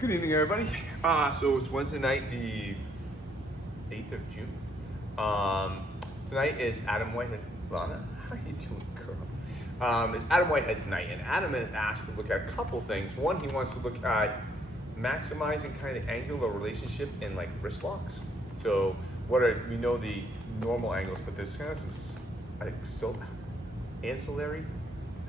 Good evening, everybody. So it's Wednesday night, the 8th of June. Tonight is Adam Whitehead. Lana, how are you doing, girl? It's Adam Whitehead's night, and Adam is asked to look at a couple things. One, he wants to look at maximizing kind of angular relationship in like wrist locks. So we know the normal angles, but there's kind of some ancillary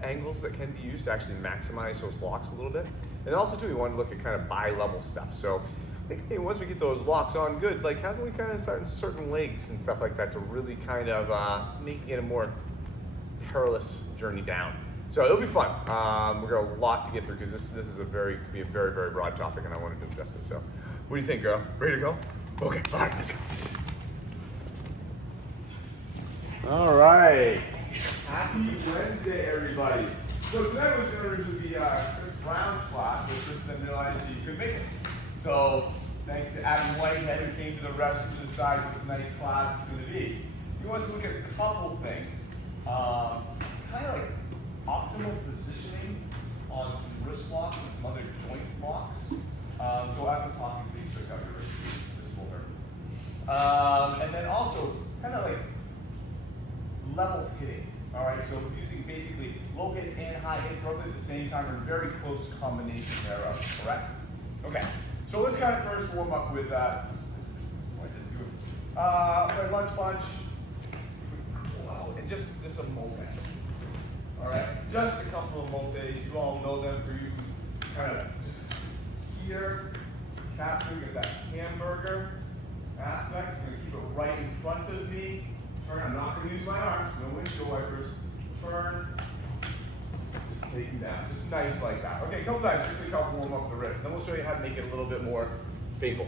angles that can be used to actually maximize those locks a little bit. And also too, we want to look at kind of bi-level stuff. So I think maybe once we get those locks on good, like how can we kind of start in certain legs and stuff like that to really kind of make it a more perilous journey down. So it'll be fun. We've got a lot to get through because this could be a very, very broad topic, and I want to do justice. So what do you think, girl? Ready to go? Okay, all right, let's go. All right. Happy Wednesday, everybody. So tonight was going to be Chris Brown's class, but Chris didn't realize he could make it. So thanks to Adam Whitehead who came to the rescue to decide what this nice class is going to be. He wants to look at a couple things, kind of like optimal positioning on some wrist locks and some other joint locks. So as I'm talking, please check out your wrist. This will hurt. And then also kind of like level hitting. All right, so we're using basically low hits and high hits roughly at the same time, or very close combination thereof, correct? Okay, so let's kind of first warm up with my lunge punch, and just this a mole. All right, just a couple of moles. You all know them for you kind of just here, capturing that hamburger aspect. I'm gonna keep it right in front of me. Turn, I'm not going to use my arms, no windshield wipers. Turn, just take them down. Just nice like that. Okay, a couple times, just to help warm up the wrist. Then we'll show you how to make it a little bit more painful.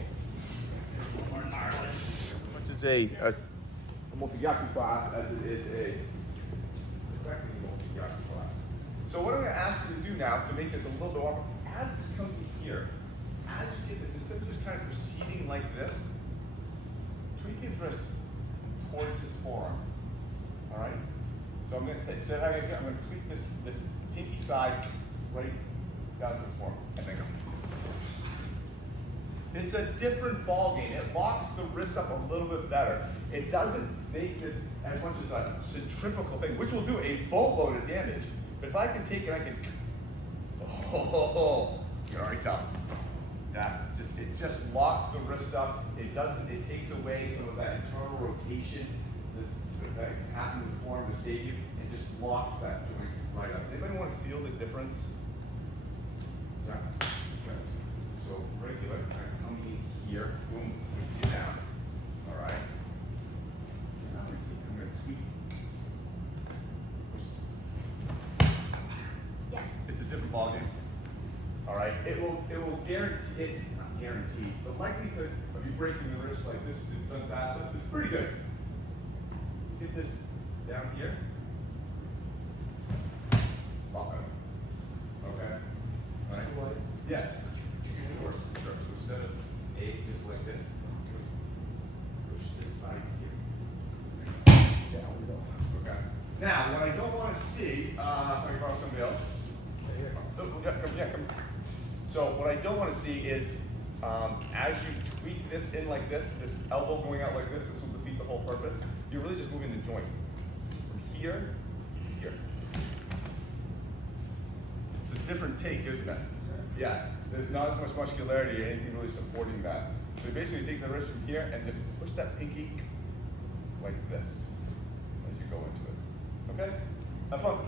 Which is a multi-yaku class as it is a correcting multi-yaku class. So what I'm going to ask you to do now to make this a little bit warmer, as this comes in here, as you get this, instead of just kind of proceeding like this, tweak his wrist towards his forearm. All right. So I'm going to tweak this pinky side right down to his forearm. And then go. It's a different ball game. It locks the wrist up a little bit better. It doesn't make this as much as a centrifugal thing, which will do a boatload of damage. But if I can take it, I can. Oh, you can already tell. It just locks the wrist up. It takes away some of that internal rotation that can happen in the forearm to save you, and just locks that joint right up. Does anybody want to feel the difference? Yeah. Okay. So regular, kind of coming in here, boom, get down. All right. Now I'm going to tweak. Yeah. It's a different ballgame. All right. It will guarantee. Not guaranteed. The likelihood of you breaking the wrist like this is done fast enough is pretty good. Get this down here. Lock it. Okay. All right. Yes. Sure. So instead of just like this, push this side here. Down we go. Okay. Now, what I don't want to see, if I can borrow somebody else. Come. So what I don't want to see is, as you tweak this in like this elbow going out like this will defeat the whole purpose. You're really just moving the joint from here to here. It's a different take, isn't it? Yeah, there's not as much muscularity or anything really supporting that. So you basically take the wrist from here and just push that pinky like this as you go into it. Okay? Have fun.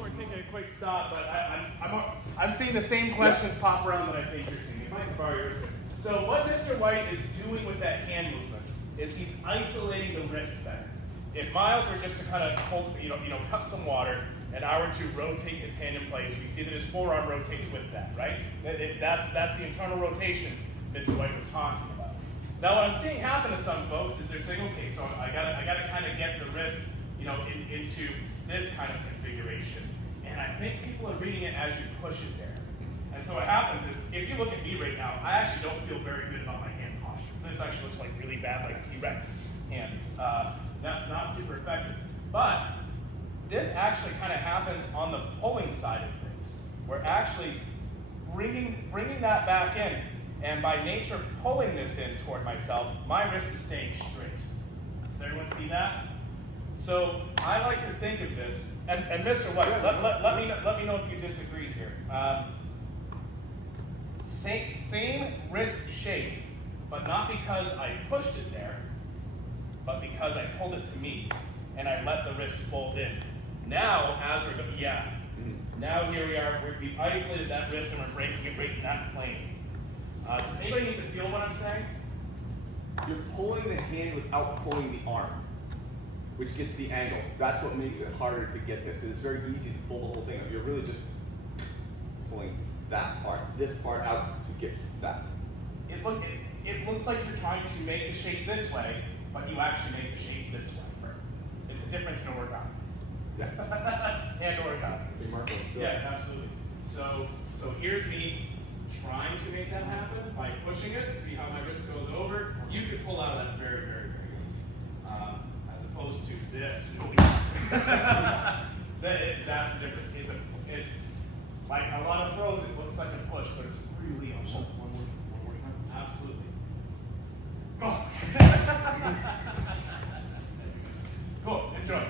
We're taking a quick stop, but I'm seeing the same questions pop around that I think you're seeing. If I can borrow yours. So what Mr. White is doing with that hand movement is he's isolating the wrist better. If Miles were just to kind of hold, cup some water, and I were to rotate his hand in place, we see that his forearm rotates with that, right? That's the internal rotation Mr. White was talking about. Now what I'm seeing happen to some folks is they're saying, okay, so I gotta kind of get the wrist, into this kind of configuration. And I think people are reading it as you push it there. And so what happens is, if you look at me right now, I actually don't feel very good about my hand posture. This actually looks like really bad, like T-Rex hands. Not super effective. But this actually kind of happens on the pulling side of things. we're actually bringing that back in, and by nature of pulling this in toward myself, my wrist is staying straight. Does everyone see that? So I like to think of this, and Mr. White, let me know if you disagree here. Same wrist shape, but not because I pushed it there, but because I pulled it to me, and I let the wrist fold in. Now, as we're going, now here we are, we've isolated that wrist and we're breaking it right in that plane. Does anybody need to feel what I'm saying? You're pulling the hand without pulling the arm, which gets the angle. That's what makes it harder to get this, because it's very easy to pull the whole thing up. You're really just pulling that part, this part out to get that. It looks like you're trying to make the shape this way, but you actually make the shape this way. It's a difference in a workout. Yeah. And a workout. Yes, absolutely. So here's me trying to make that happen by pushing it. See how my wrist goes over? You could pull out of that very, very, very easy. As opposed to this. That's the difference. It's like a lot of throws, it looks like a push, but it's really a pull. One more time. Absolutely. Go. Cool. Enjoy.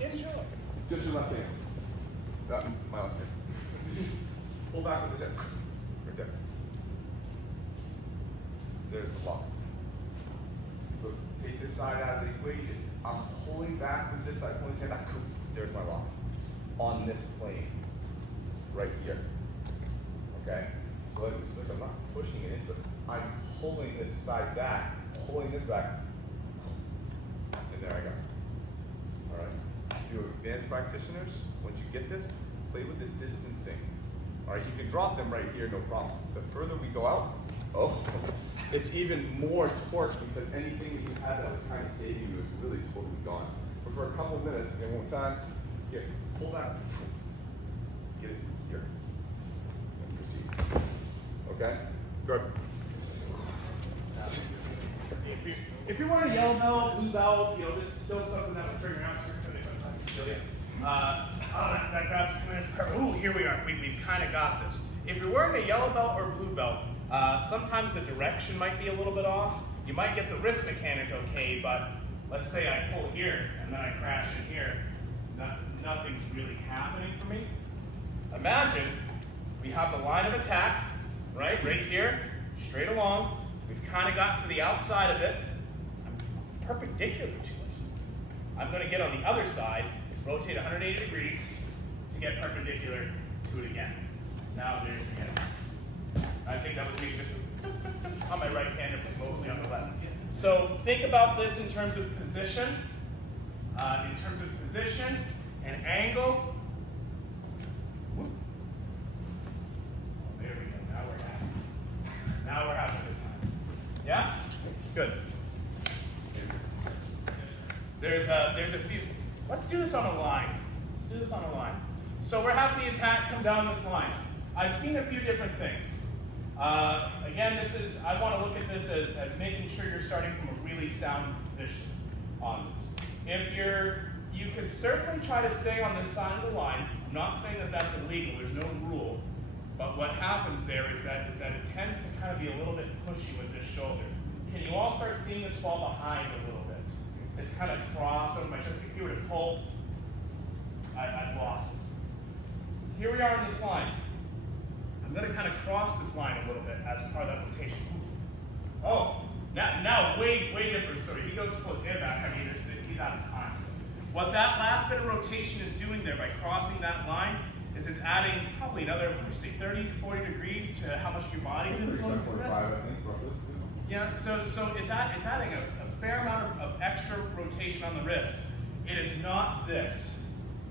Enjoy. Just your left hand. My left hand. Pull back with this hand. Right there. There's the lock. Look, take this side out of the equation. I'm pulling back with this side, pulling this hand back. There's my lock. On this plane. Right here. Okay? So look, I'm not pushing it into it. I'm pulling this side back, pulling this back. And there I go. Alright? If you're advanced practitioners, once you get this, play with the distancing. Alright, you can drop them right here, no problem. The further we go out, it's even more torque because anything that you had that was kind of saving you is really totally gone. But for a couple of minutes, again, one time, here, pull that, get it here, and proceed. Okay? Good. If you're wearing a yellow belt, blue belt, this is still something that would bring around circulation. That grabs ooh, here we are. We've kind of got this. If you're wearing a yellow belt or blue belt, sometimes the direction might be a little bit off. You might get the wrist mechanic okay, but let's say I pull here and then I crash in here. Nothing's really happening for me. Imagine we have the line of attack, right here, straight along. We've kind of got to the outside of it. I'm perpendicular to it. I'm going to get on the other side, rotate 180 degrees to get perpendicular to it again. Now there's again. I think that was me just on my right hand, it was mostly on the left. So think about this in terms of position. And angle. Oh, there we go. Now we're having a good time. Yeah? Good. There's a few. Let's do this on a line. So we're having the attack come down this line. I've seen a few different things. Again, I want to look at this as making sure you're starting from a really sound position on this. You can certainly try to stay on this side of the line. I'm not saying that that's illegal, there's no rule. But what happens there is that it tends to kind of be a little bit pushy with this shoulder. Can you all start seeing this fall behind a little bit? It's kind of crossed over my chest. If you were to pull, I've lost it. Here we are on this line. I'm going to kind of cross this line a little bit as part of that rotation. Oh, now way different story. He goes to pull his hand back. I mean, he's out of time. What that last bit of rotation is doing there by crossing that line is it's adding probably another, 30, 40 degrees to how much your body's influenced with this. Yeah, so it's adding a fair amount of extra rotation on the wrist. It is not this.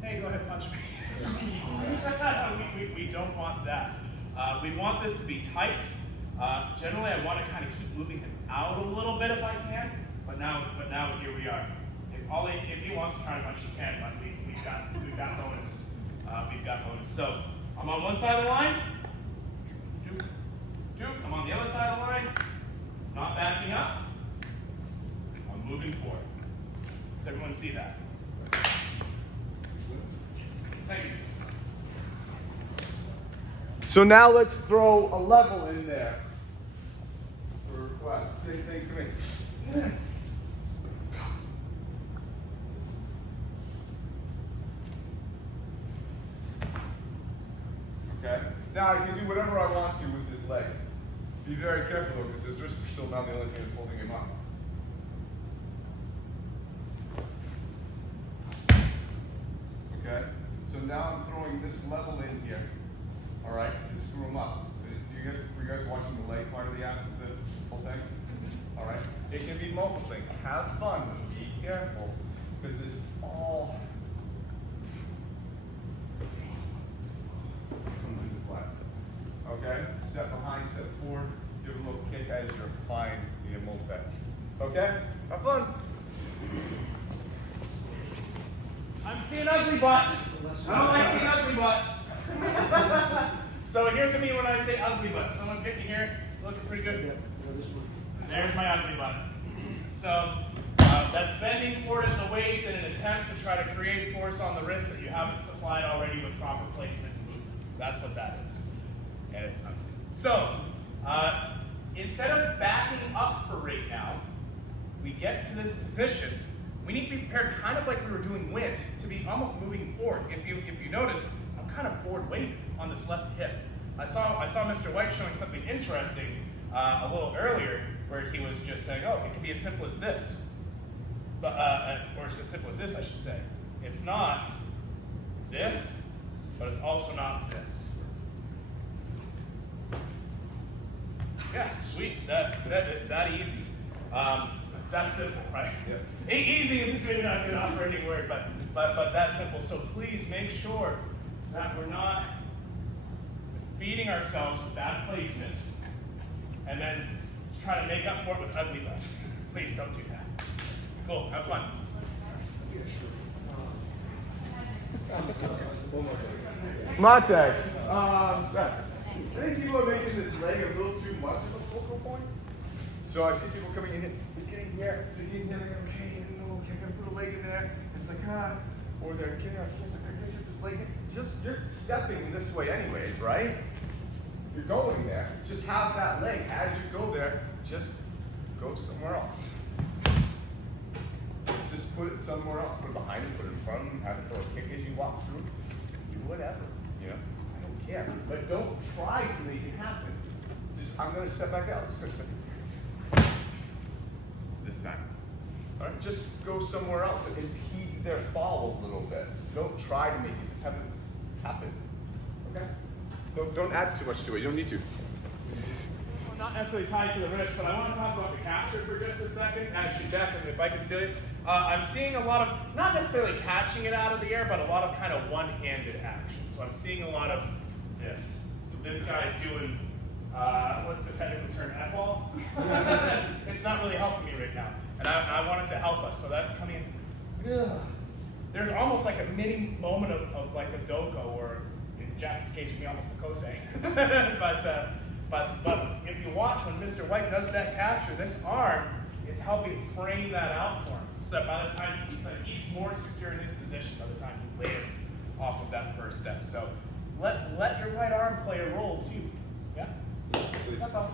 Hey, go ahead, punch me. we don't want that. We want this to be tight. Generally, I want to kind of keep moving him out a little bit if I can. But now here we are. If he wants to try to punch, he can. But we've got bonus. So I'm on one side of the line. I'm on the other side of the line. Not backing up. I'm moving forward. Does everyone see that? Thank you. So now let's throw a level in there. For request, same things to me. Okay. Now I can do whatever I want to with this leg. Be very careful though, because his wrist is still not the only thing that's holding him up. Okay. So now I'm throwing this level in here. All right, to screw him up. Were you guys watching the leg part of the whole thing? All right. It can be multiple things. Have fun, but be careful, because it's all comes into play. Okay. Step behind, step forward. Give a little kick as you're applying the multi. Okay. Have fun. I'm seeing ugly butt. I don't like seeing ugly butt. So here's me when I say ugly butt. Someone's getting here, looking pretty good. There's my ugly butt. So that's bending forward at the waist in an attempt to try to create force on the wrist that you haven't supplied already with proper placement and movement. That's what that is. And it's ugly. So instead of backing up for right now, we get to this position. We need to be prepared kind of like we were doing wind to be almost moving forward. If you notice, I'm kind of forward weighted on this left hip. I saw Mr. White showing something interesting a little earlier where he was just saying, oh, it could be as simple as this. But, or as simple as this, I should say. It's not this, but it's also not this. Yeah, sweet, that easy. That's simple, right? Yeah. Easy is maybe not a good operating word, but that's simple. So please make sure that we're not feeding ourselves with bad placement and then try to make up for it with ugly butt. Please don't do that. Cool, have fun. Mate, Seth, I think people are making this leg a little too much of a focal point. So I see people coming in here, they're getting here, like, okay, I gotta put a leg in there. It's like, or they're getting our kids like, I gotta get this leg in. Just, you're stepping this way anyways, right? You're going there. Just have that leg. As you go there, just go somewhere else. Just put it somewhere else. Put it behind it, put it in front of them, have it throw a kick as you walk through. Do whatever, you know? I don't care. But don't try to make it happen. Just, I'm gonna step back out. Just gonna step this time. All right, just go somewhere else. It impedes their fall a little bit. Don't try to make it, just have it happen. Okay? Don't add too much to it. You don't need to. Well, not necessarily tied to the wrist, but I want to talk about the capture for just a second. Actually, Jack, if I can steal it. I'm seeing a lot of, not necessarily catching it out of the air, but a lot of kind of one-handed action. So I'm seeing a lot of this. This guy's doing, what's the technical term, F-ball? It's not really helping me right now. And I want it to help us, so that's coming in. Ugh. There's almost like a mini moment of like a doko, or in Jack's case, for me, almost a kosei. but if you watch when Mr. White does that capture, this arm is helping frame that out for him. So that by the time he's more secure in his position by the time he lands off of that first step. So let your right arm play a role too. Yeah? That's all.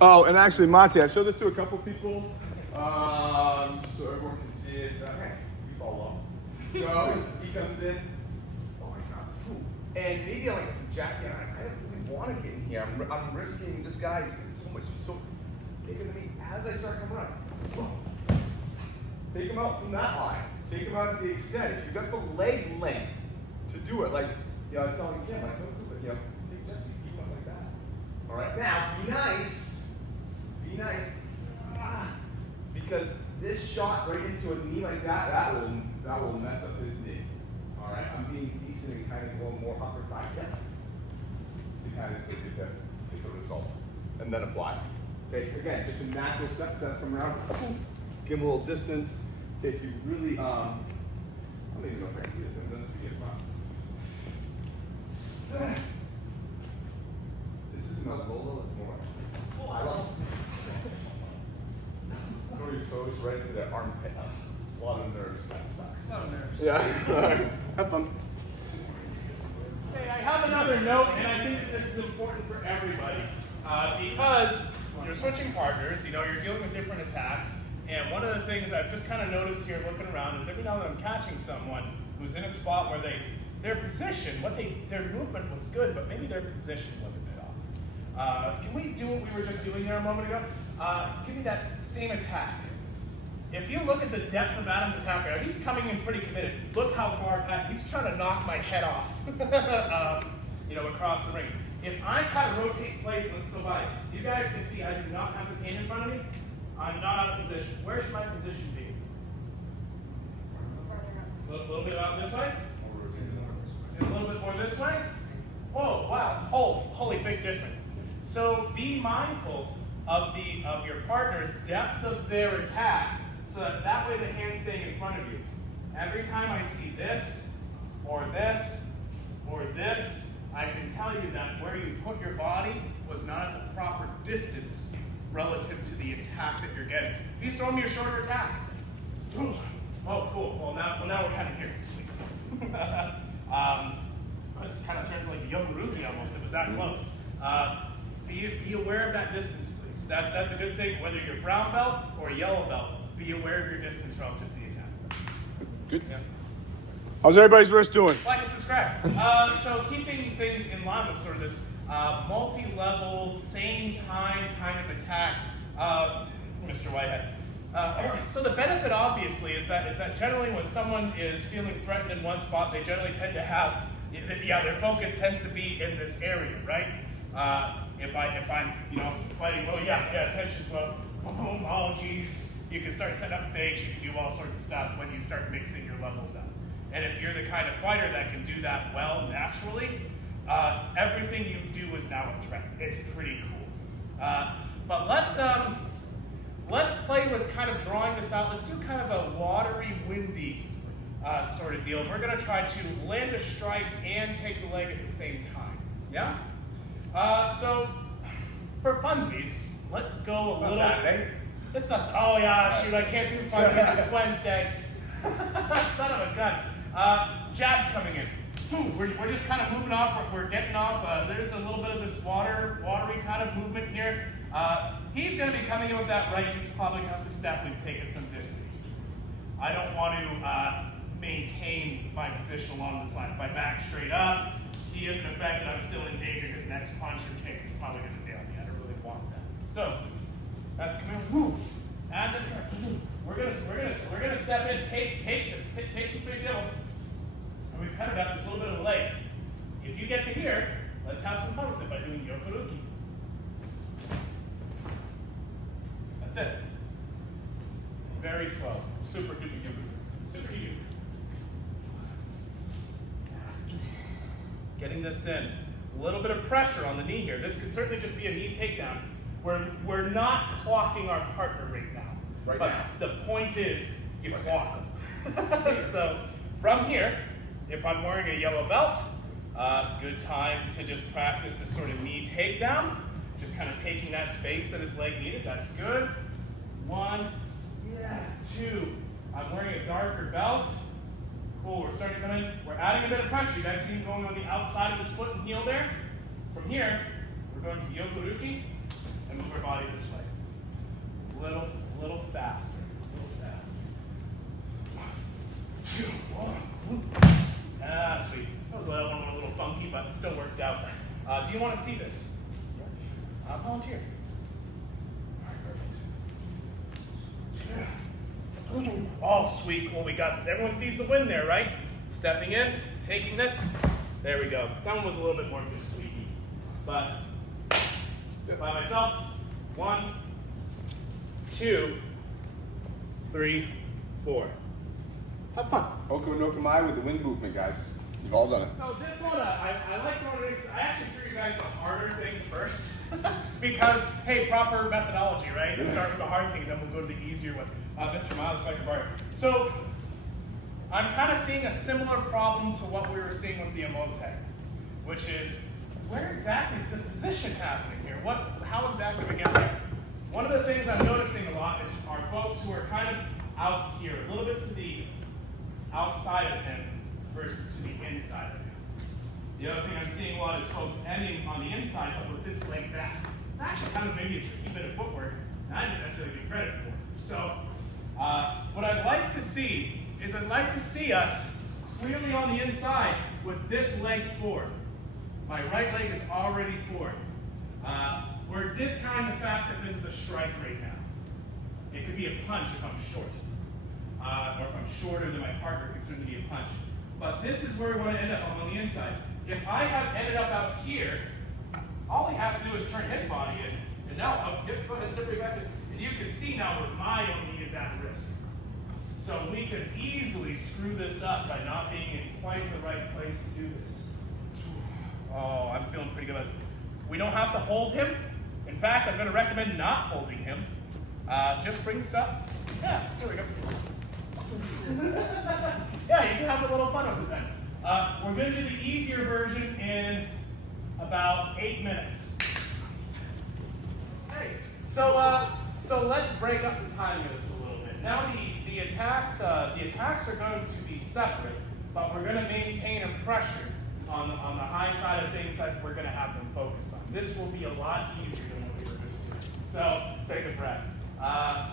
Oh, and actually, Mate, I showed this to a couple people, so everyone can see it. Hey, you fall off. So he comes in. Oh my God! Whew. And maybe I'm like, Jackie, I don't really want to get in here. I'm risking this guy's so bigger than me. As I start coming up, take him out from that line. Take him out to the extent. If you've got the leg length to do it, like, you know, I was telling Kim, like, don't do it. You know, take Jesse, keep up like that. All right. Now, be nice. Be nice. Because this shot right into a knee like that will mess up his knee. All right. I'm being decent and kind of going more upper thigh depth to kind of get the result, and then apply. Okay, again, just a natural step test, come around, give him a little distance. If you really, I don't even know if I can do this, I've done this before. This isn't a Lola, it's more like, I love. Throw your toes right into their armpit. A lot of nerves. That sucks. Some nerves. Yeah. Have fun. Okay, I have another note, and I think that this is important for everybody because you're switching partners. You know, you're dealing with different attacks, and one of the things I've just kind of noticed here, looking around, is every now and then I'm catching someone who's in a spot where their position, their movement was good, but maybe their position was a bit off. Can we do what we were just doing there a moment ago? Give me that same attack. If you look at the depth of Adam's attack right now, he's coming in pretty committed. Look how far back, he's trying to knock my head off, across the ring. If I try to rotate place, let's go by. You guys can see I do not have his hand in front of me. I'm not out of position. Where should my position be? A little bit out this way? And a little bit more this way? Oh, wow, holy big difference. So be mindful of your partner's depth of their attack, so that way the hand's staying in front of you. Every time I see this, or this, or this, I can tell you that where you put your body was not at the proper distance relative to the attack that you're getting. If you throw me a shorter attack, oh, cool. Well, now we're kind of here. This kind of turns like a Yokoruki almost. It was that close. Be aware of that distance, please. That's a good thing. Whether you're brown belt or yellow belt, be aware of your distance relative to the attack. Good. Yeah. How's everybody's wrist doing? Like and subscribe. So keeping things in line with sort of this multi-level, same time kind of attack, Mr. Whitehead. So the benefit obviously is that generally when someone is feeling threatened in one spot, they generally tend to have, their focus tends to be in this area, right? If I'm fighting low, tension's low. Oh geez, you can start setting up fakes. You can do all sorts of stuff when you start mixing your levels up. And if you're the kind of fighter that can do that well naturally, everything you do is now a threat. It's pretty cool. But let's play with kind of drawing this out. Let's do kind of a watery, windy sort of deal. We're going to try to land a strike and take the leg at the same time. Yeah? So for funsies, let's go a little. Saturday. It's not. Oh yeah, shoot! I can't do funsies. It's Wednesday. Son of a gun. Jabs coming in. We're just kind of moving off. We're getting off. There's a little bit of this watery kind of movement here. He's going to be coming in with that right. He's probably going to have to step. We've taken some distance. I don't want to maintain my position along this line. If I back straight up, he isn't affected. I'm still in danger. His next punch or kick is probably going to nail me. I don't really want that. So that's coming. Move. As it's going, we're gonna step in. Take some space out. And we've kind of got this little bit of a leg. If you get to here, let's have some fun with it by doing Yokoruki. That's it. Very slow. Super duper duper. Super duper. Getting this in. A little bit of pressure on the knee here. This could certainly just be a knee takedown. We're not clocking our partner right now. But now. The point is, you clock them. So from here, if I'm wearing a yellow belt, good time to just practice this sort of knee takedown. Just kind of taking that space that his leg needed. That's good. 1, 2. I'm wearing a darker belt. Cool, we're starting to come in. We're adding a bit of pressure. You guys see him going on the outside of his foot and heel there? From here, we're going to Yokoruki and move our body this way. A little faster. Ah, sweet. That was a little funky, but it still worked out. Do you want to see this? Volunteer. All right, perfect. Oh, sweet, cool, we got this. Everyone sees the win there, right? Stepping in, taking this. There we go. That one was a little bit more just sweetie. But by myself, 1, 2, 3, 4. Have fun. Oko no Kamai with the wind movement, guys. You've all done it. So this one, I like throwing it because I actually threw you guys the harder thing first. Because, hey, proper methodology, right? Let's start with the hard thing, then we'll go to the easier one. Mr. Miles, if I can borrow. So I'm kind of seeing a similar problem to what we were seeing with the emote, which is, where exactly is the position happening here? How exactly we get there? One of the things I'm noticing a lot is our folks who are kind of out here, a little bit to the outside of him versus to the inside of him. The other thing I'm seeing a lot is folks ending on the inside, but with this leg back. It's actually kind of maybe a tricky bit of footwork, and I didn't necessarily get credit for it. So, what I'd like to see is I'd like to see us clearly on the inside with this leg forward. My right leg is already forward. We're discounting the fact that this is a strike right now. It could be a punch if I'm short. Or if I'm shorter than my partner, it could certainly be a punch. But this is where we want to end up on the inside. If I have ended up out here, all he has to do is turn his body in. And now, go ahead, step right back. And you can see now where my own knee is at risk. So we could easily screw this up by not being in quite the right place to do this. Oh, I'm feeling pretty good about this. We don't have to hold him. In fact, I'm going to recommend not holding him. Just bring this up. Yeah, here we go. Yeah, you can have a little fun with it then. We're going to do the easier version in about 8 minutes. Hey, so let's break up the timing of this a little bit. Now the attacks are going to be separate, but we're going to maintain a pressure on the high side of things that we're going to have them focused on. This will be a lot easier than what we were just doing. So take a breath.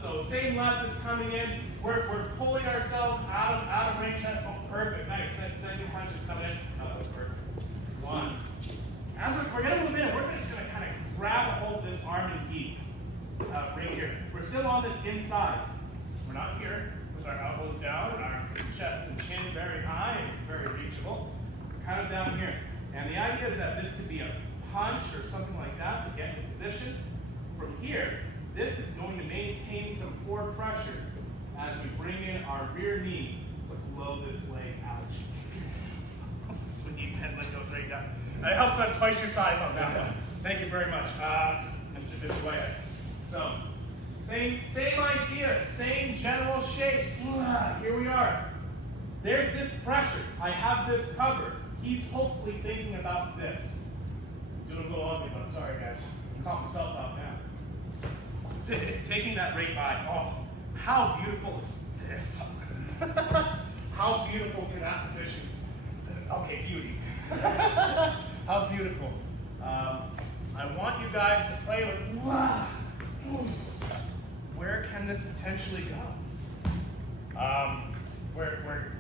So same left is coming in. We're pulling ourselves out of range. Oh, perfect. Nice. Second punch is coming in. Oh, that was perfect. One. As we're going to move in, we're just going to kind of grab a hold of this arm and deep. Right here. We're still on this inside. We're not here with our elbows down and our chest and chin very high and very reachable. We're kind of down here. And the idea is that this could be a punch or something like that to get into position. From here, this is going to maintain some forward pressure as we bring in our rear knee to blow this leg out. Sweet, that leg goes right down. It helps have twice your size on that one. Thank you very much, Mr. Whitehead. So, same idea, same general shapes. Here we are. There's this pressure. I have this covered. He's hopefully thinking about this. Doing a little ugly, but sorry guys. I'm calling myself out now. Taking that right by. Oh, how beautiful is this? How beautiful can that position? Okay, beauty. How beautiful. I want you guys to play with, where can this potentially go? We're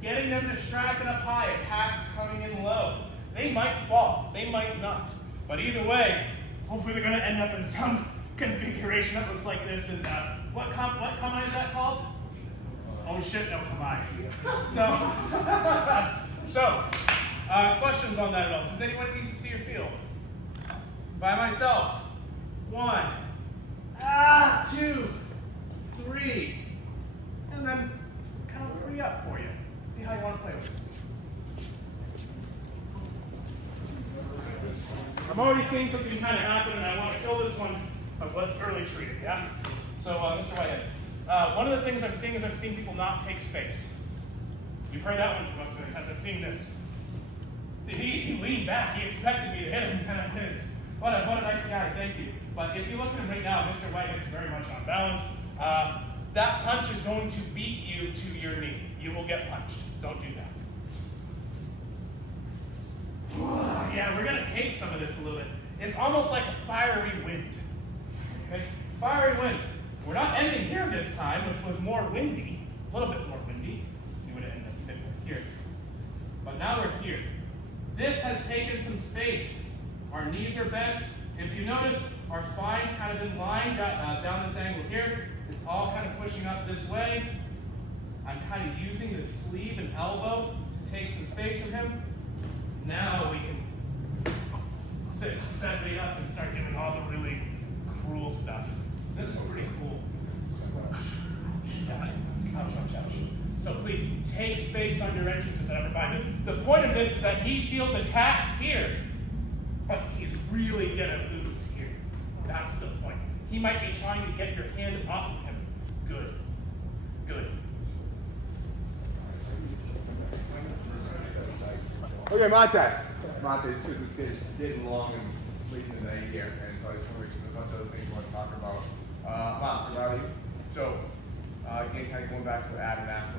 getting them distracted up high, attacks coming in low. They might fall, they might not. But either way, hopefully they're going to end up in some configuration that looks like this. And what kamae is that called? Oh shit, no kamae. So, questions on that at all? Does anyone need to see or feel? By myself. 1, 2, 3, and then kind of 3 up for you. See how you want to play with it. I'm already seeing something kind of happen, and I want to kill this one, but let's early treat it, yeah? So, Mr. Whitehead, one of the things I'm seeing is I'm seeing people not take space. You've heard that one from us many times. I'm seeing this. See, he leaned back. He expected me to hit him, and I didn't. What a nice guy, thank you. But if you look at him right now, Mr. Whitehead is very much on balance. That punch is going to beat you to your knee. You will get punched. Don't do that. Yeah, we're going to take some of this a little bit. It's almost like a fiery wind. Okay? Fiery wind. We're not ending here this time, which was more windy, a little bit more windy. We would have ended up a bit more here. But now we're here. This has taken some space. Our knees are bent. If you notice, our spine's kind of in line down this angle here. It's all kind of pushing up this way. I'm kind of using the sleeve and elbow to take some space from him. Now we can set right up and start doing all the really cruel stuff. This is pretty cool. Ouch. So please, take space on your entrance with that upper body. The point of this is that he feels attacked here, but he's really gonna lose here. That's the point. He might be trying to get your hand off of him. Good. Okay, Monte, it's getting long and late in the night here, and so I just want to make sure there's a bunch of other things we want to talk about. Monte, Riley. So, again, kind of going back to what Adam asked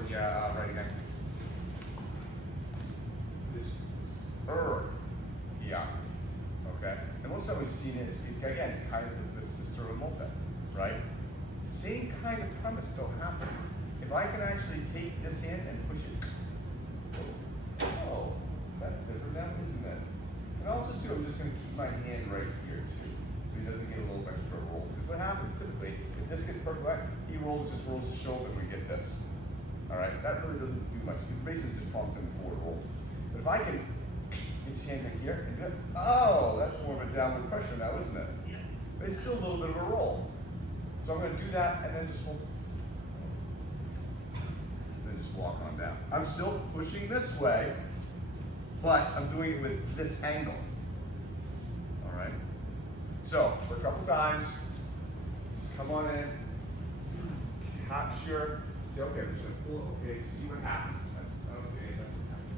seen is, again, it's kind of the sister of a multi, right? Same kind of premise still happens. If I can actually take this hand and push it, oh, that's different now, isn't it? And also too, I'm just gonna keep my hand right here too, so he doesn't get a little extra roll. Because what happens typically, if this gets perfect, he just rolls his shoulder and we get this. All right, that really doesn't do much. You basically just prompts him forward roll. But if I can get his hand right here and do it, oh, that's more of a downward pressure now, isn't it? But it's still a little bit of a roll. So I'm gonna do that and then just hold. Then just walk on down. I'm still pushing this way, but I'm doing it with this angle. All right. So for a couple times, just come on in, capture. Say, okay, I'm just gonna pull. Okay, see what happens. Okay, that's what happens.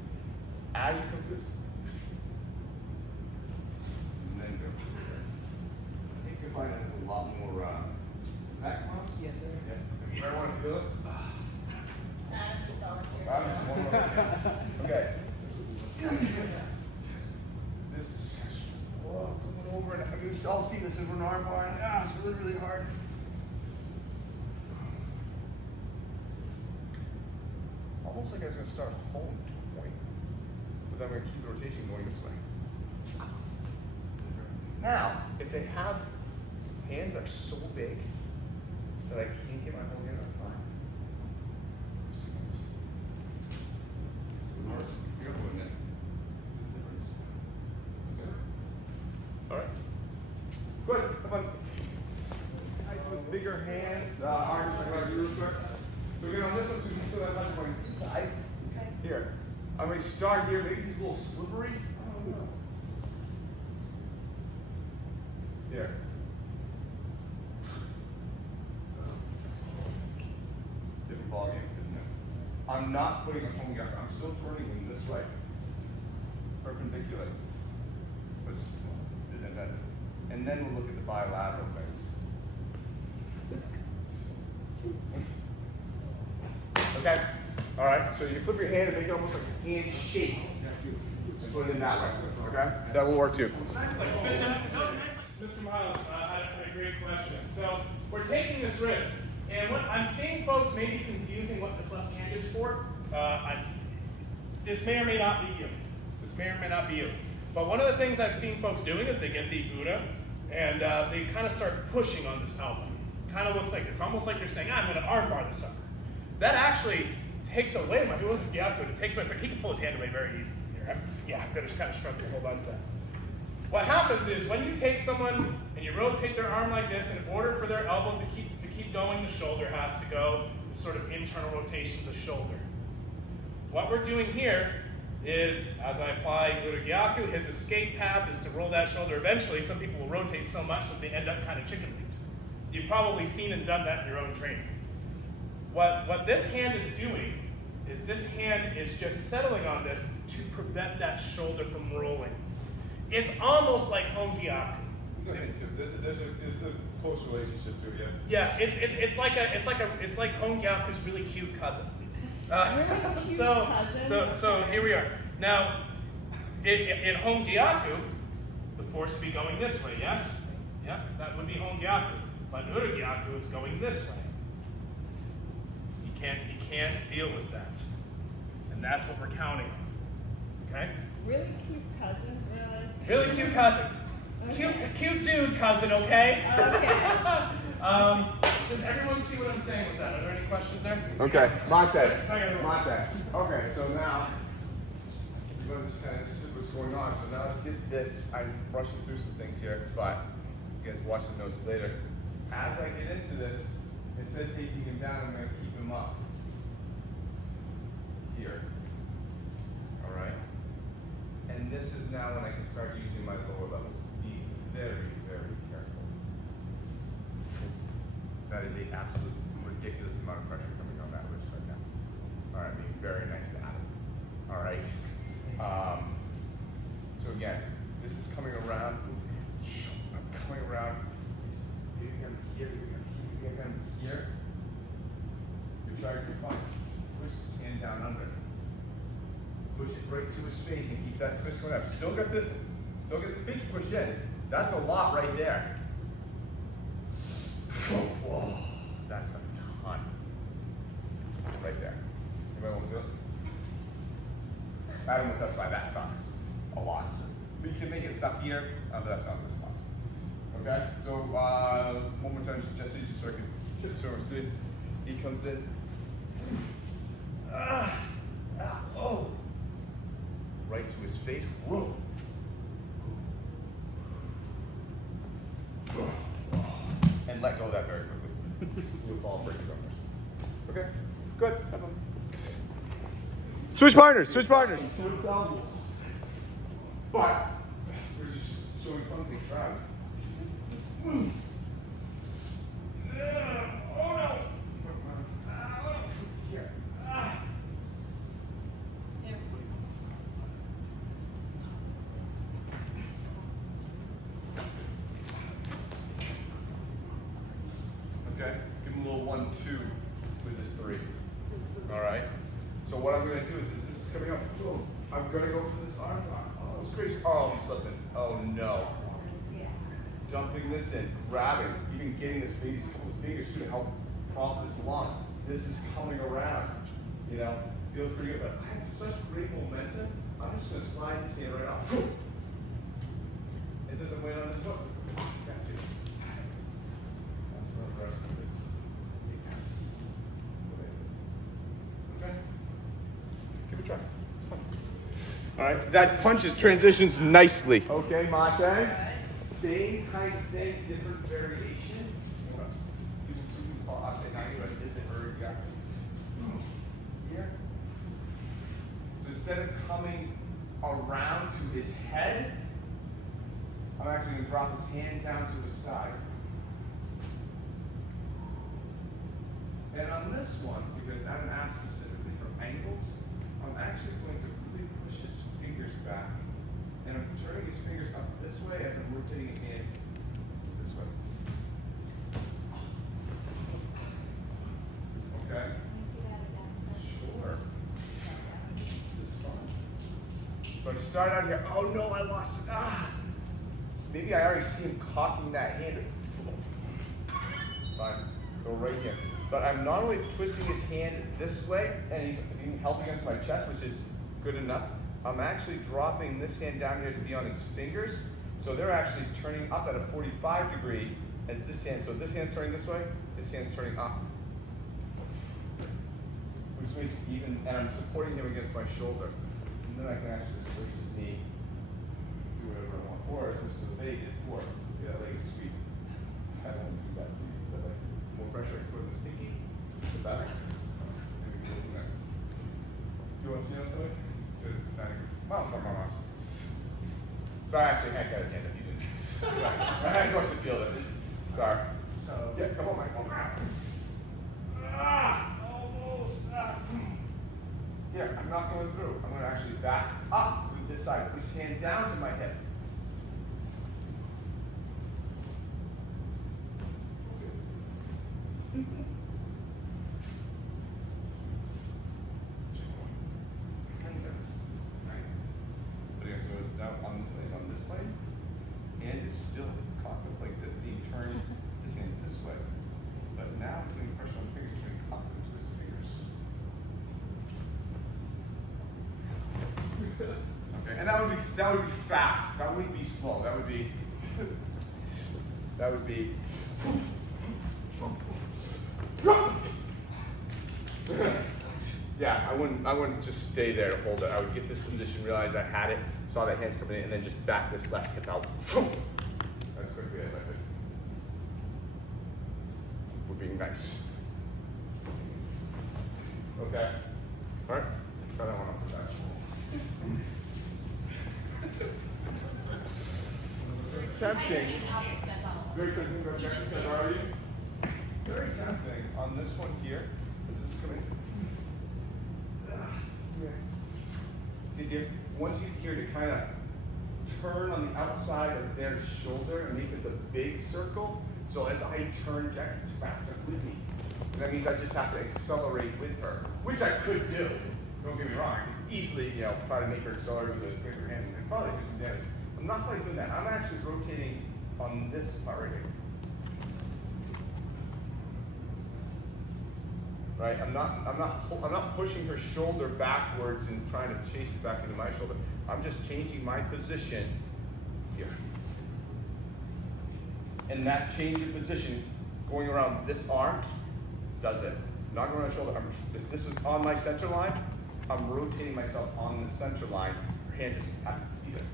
As you come through, and then go. I think you'll find that there's a lot more back mounts. Yes, sir. Yeah. You might want to feel it. Okay. This is going over it. I mean, we've all seen this in an arm bar. It's really, really hard. Almost like I was going to start home to a point, but then I'm going to keep the rotation going this way. Now, if they have hands that are so big that I can't get my whole hand on fire, there's 2 minutes. So it works. You got one minute. All right. Good. Have fun. Guys with bigger hands, arms, I'm going to do real quick. So again, on this one, so you can feel that much going inside. Okay. Here. I'm going to start here. Maybe he's a little slippery. I don't know. Here. Different ballgame, isn't it? I'm not putting a home gap. I'm still turning him this way. Perpendicular. And then we'll look at the bilateral things. Okay? All right, so you can flip your hand and make it almost like a hand shape. And put it in that way, okay? That will work too. Nice, like, Mr. Miles, I had a great question. So, we're taking this risk, and what I'm seeing folks may be confusing what this left hand is for. This may or may not be you. This may or may not be you. But one of the things I've seen folks doing is they get the Buddha, and they kind of start pushing on this elbow. Kind of looks like it's almost like you're saying, I'm going to armbar this sucker. That actually takes away my it takes away, he can pull his hand away very easily. Yeah, I'm going to just kind of struggle to hold on to that. What happens is when you take someone and you rotate their arm like this, in order for their elbow to keep going, the shoulder has to go, sort of internal rotation of the shoulder. What we're doing here is, as I apply Uragyaku, his escape path is to roll that shoulder. Eventually, some people will rotate so much that they end up kind of chicken-legged. You've probably seen and done that in your own training. What this hand is doing is this hand is just settling on this to prevent that shoulder from rolling. It's almost like Hongyaku. There's a close relationship to it, yeah. Yeah, it's like Hongyaku's really cute cousin. So here we are. Now, in Hongyaku, the force would be going this way, yes? Yeah, that would be Hongyaku. But Uragyaku is going this way. You can't deal with that. And that's what we're counting on. Okay? Really cute cousin, Really cute cousin. Cute dude cousin, okay? Okay. Does everyone see what I'm saying with that? Are there any questions there? Okay, Monte. Second. Monte. Okay, so now, we're going to just kind of see what's going on. So now let's get this. I'm rushing through some things here, but you guys watch the notes later. As I get into this, instead of taking him down, I'm going to keep him up. Here. All right? And this is now when I can start using my lower levels. Be very, very careful. That is an absolute ridiculous amount of pressure coming on that wrist right now. All right, being very nice to Adam. All right. So again, this is coming around. I'm coming around. It's getting him here, getting him here. You're trying to find. Push his hand down under. Push it right to his face and keep that twist going up. Still get this pinky pushed in, That's a lot right there. Whoa, that's a ton. Right there. Anybody want to do it? Adam will testify that sucks a lot. But you can make it suck here, but that's not this class. Okay? So one more time, Jesse, just so I can see. He comes in. Oh. Right to his face. Whoa. And let go of that very quickly. You'll fall for your numbers. Okay? Good. Have fun. Switch partners. Switch partners. But we're just showing fun to the crowd. Oh no! Here. Okay, give him a little 1-2 with this 3. All right. So what I'm going to do is this is coming up. Boom. I'm going to go for this arm lock. Oh, it's crazy. Oh, I'm slipping. Oh no. Dumping this in, grabbing, even getting this baby's couple of fingers too to help prop this along. This is coming around. You know, feels pretty good. But I have such great momentum. I'm just going to slide this hand right off. It doesn't wait on this hook. Got to. That's not the rest of this. Okay. Give it a try. It's fun. All right. That punches transitions nicely. Okay, Mate. Same kind of thing, different variation. Here. So instead of coming around to his head, I'm actually going to drop his hand down to his side. And on this one, because Adam asked specifically for angles, I'm actually going to really push his fingers back. And I'm turning his fingers up this way as I'm rotating his hand this way. Okay? Sure. This is fun. So I start out here. Oh no, I lost it. Maybe I already see him cocking that hand. Fine. Go right here. But I'm not only twisting his hand this way, and he's helping against my chest, which is good enough. I'm actually dropping this hand down here to be on his fingers. So they're actually turning up at a 45 degree as this hand. So this hand's turning this way, this hand's turning up. Which makes even, and I'm supporting him against my shoulder. And then I can actually just raise his knee, do whatever I want. Or as Mr. Bay did before, yeah, that leg is sweet. I don't want to do that to you, but like, more pressure I put in the stinky, the better. And we can go from there. You want to see that something? Well, come on. Sorry, actually, Hank got his hand if you didn't. Hank wants to feel this. Sorry. So, yeah, come on, Mike. Almost. Here, I'm not going through. I'm going to actually back up with this side. Put his hand down to my hip. On this plane, and is still cocked up like this, being turned this hand this way. But now I'm putting pressure on the fingers, turning up into his fingers. Okay, and that would be fast. That wouldn't be slow. That would be yeah, I wouldn't just stay there to hold it. I would get this position, realize I had it, saw that hand's coming in, and then just back this left hip out. That's going to be as I did. We're being nice. Okay. All right. Try that one on the side. Tempting. Very tempting. Where are you? Very tempting on this one here. Is this coming? Once you get here to kind of turn on the outside of their shoulder and make this a big circle. So as I turn, Jack just backs up with me. And that means I just have to accelerate with her, which I could do. Don't get me wrong. I could easily, try to make her accelerate with a bigger hand and probably do some damage. I'm not quite doing that. I'm actually rotating on this part right here. Right? I'm not pushing her shoulder backwards and trying to chase it back into my shoulder. I'm just changing my position here. And that change of position, going around this arm, does it. Not going around the shoulder. If this is on my center line, I'm rotating myself on the center line. Her hand just happens to be there.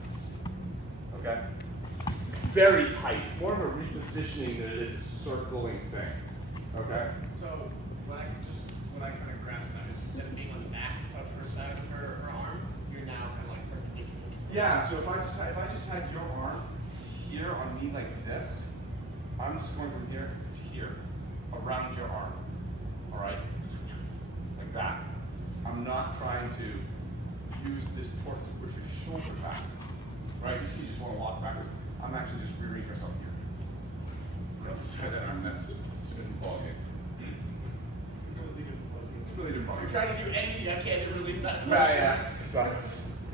Okay? It's very tight. It's more of a repositioning than it is a circling thing. Okay? So what I kind of grasp that is instead of being on the back of her side of her arm, you're now kind of like perpendicular. Yeah, so if I just had your arm here on me like this, I'm just going from here to here, around your arm. All right? Like that. I'm not trying to use this torque to push your shoulder back. Right? You see, you just want to walk backwards. I'm actually just rearrange myself here. Right beside that arm, that's a different ballgame. It's really good ballgame. I'm trying to do anything I can to relieve that Yeah, pressure. yeah. So,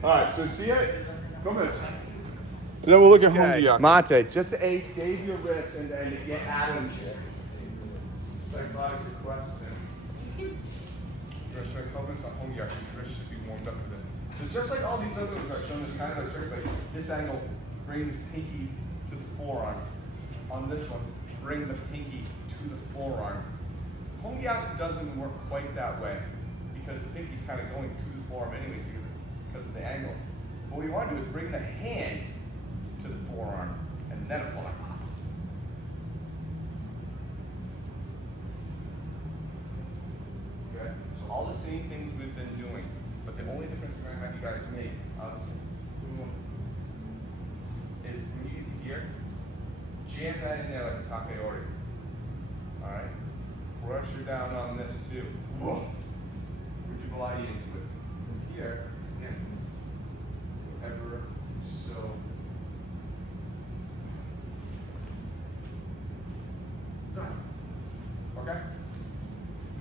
all right, so see it? Come this. And then we'll look at Okay. Mate, just to save your wrists and to get Adam's psychotic requests in. You're going to comments on home yard, your wrists should be warmed up for this. So just like all these other ones I've shown, this kind of a trick, like this angle, bring this pinky to the forearm. On this one, bring the pinky to the forearm. Home yard doesn't work quite that way because the pinky's kind of going to the forearm anyways because of the angle. What we want to do is bring the hand to the forearm and then apply. Okay? So all the same things we've been doing, but the only difference we're going to have you guys make is when you get to here, jam that in there like a takeori. Alright? Pressure down on this too. Whoa! Put your body into it. From here, again, ever so. Okay?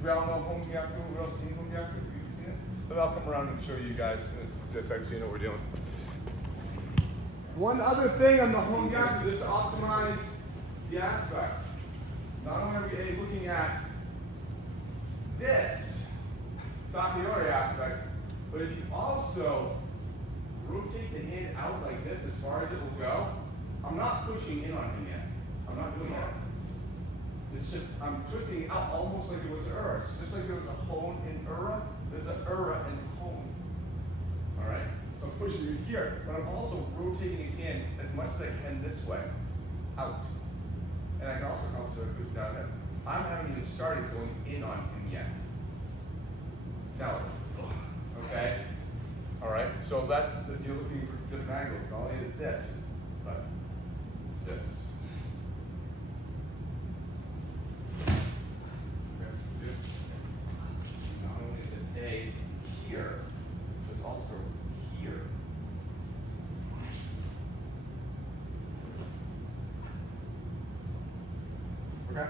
We all know home gyaku, we all seen home gyaku, you've seen it? But I'll come around and show you guys this actually know what we're doing. One other thing on the home gyaku is to optimize the aspect. Not only are we looking at this takeori aspect, but if you also rotate the hand out like this as far as it will go, I'm not pushing in on him yet. I'm not doing that. It's just, I'm twisting it out almost like it was an ura. So just like there was a hone in ura, there's an ura in hone. Alright? So I'm pushing it here, but I'm also rotating his hand as much as I can this way, out. And I can also come to a push down there. I haven't even started going in on him yet. Now, okay? Alright, so that's, if you're looking for different angles, not only this, but this. Not only is it A here, it's also here. Okay?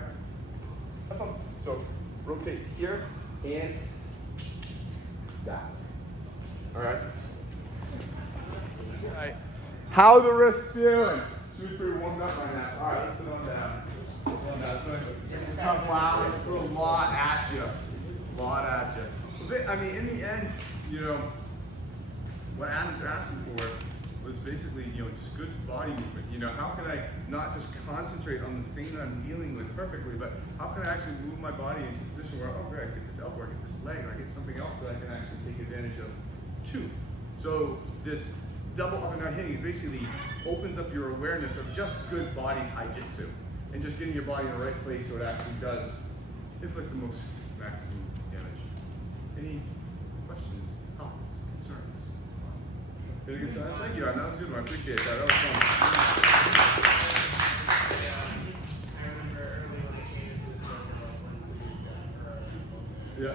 Have fun. So rotate here and that. Alright? Alright. How are the wrists feeling? Should be pretty warmed up by now. Alright, let's sit on down. Sit on down. It's a couple hours, throw a lot at you. A lot at you. I mean, in the end, you know, what Adam's asking for was basically, you know, just good body movement. You know, how can I not just concentrate on the thing that I'm dealing with perfectly, but how can I actually move my body into a position where, oh, great, I get this elbow, I get this leg, or I get something else that I can actually take advantage of too. So this double up and down hitting basically opens up your awareness of just good body taijutsu and just getting your body in the right place so it actually does inflict the most maximum damage. Any questions, thoughts, concerns? Did a good time? Thank you, Adam. That was a good one. I appreciate that. That was fun. I remember early when I came into this program when we did Yeah.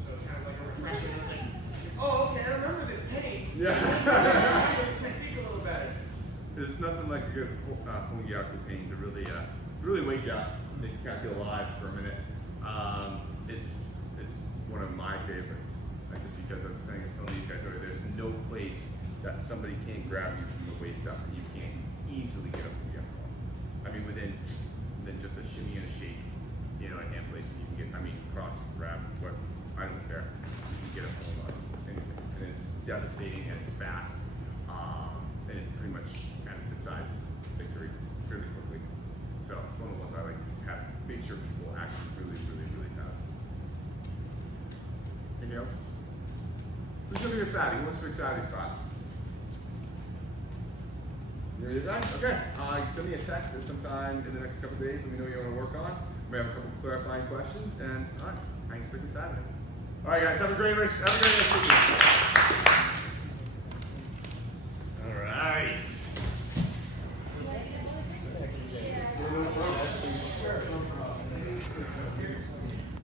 so it's kind of like a refreshing. It's like, oh, okay, I remember this pain. Yeah. I remember the technique a little better. There's nothing like a good home gyaku pain to really wake you up, make you kind of feel alive for a minute. It's one of my favorites. Just because I was telling some of these guys earlier, there's no place that somebody can't grab you from the waist up and you can't easily get up to the upper wall. I mean, within just a shimmy and a shake, you know, a hand placement, you can get, I mean, cross, grab, what, I don't care. You can get a home run. And it's devastating and it's fast. And it pretty much kind of decides victory really quickly. So it's one of the ones I like to have, make sure people actually really have. Anything else? Who's gonna be your Saturday? Who wants to pick Saturday's class? You're gonna decide? Okay. Send me a text at sometime in the next couple of days. Let me know what you want to work on. We have a couple clarifying questions, and all right, thanks for picking Saturday. All right, guys, have a great rest of the week.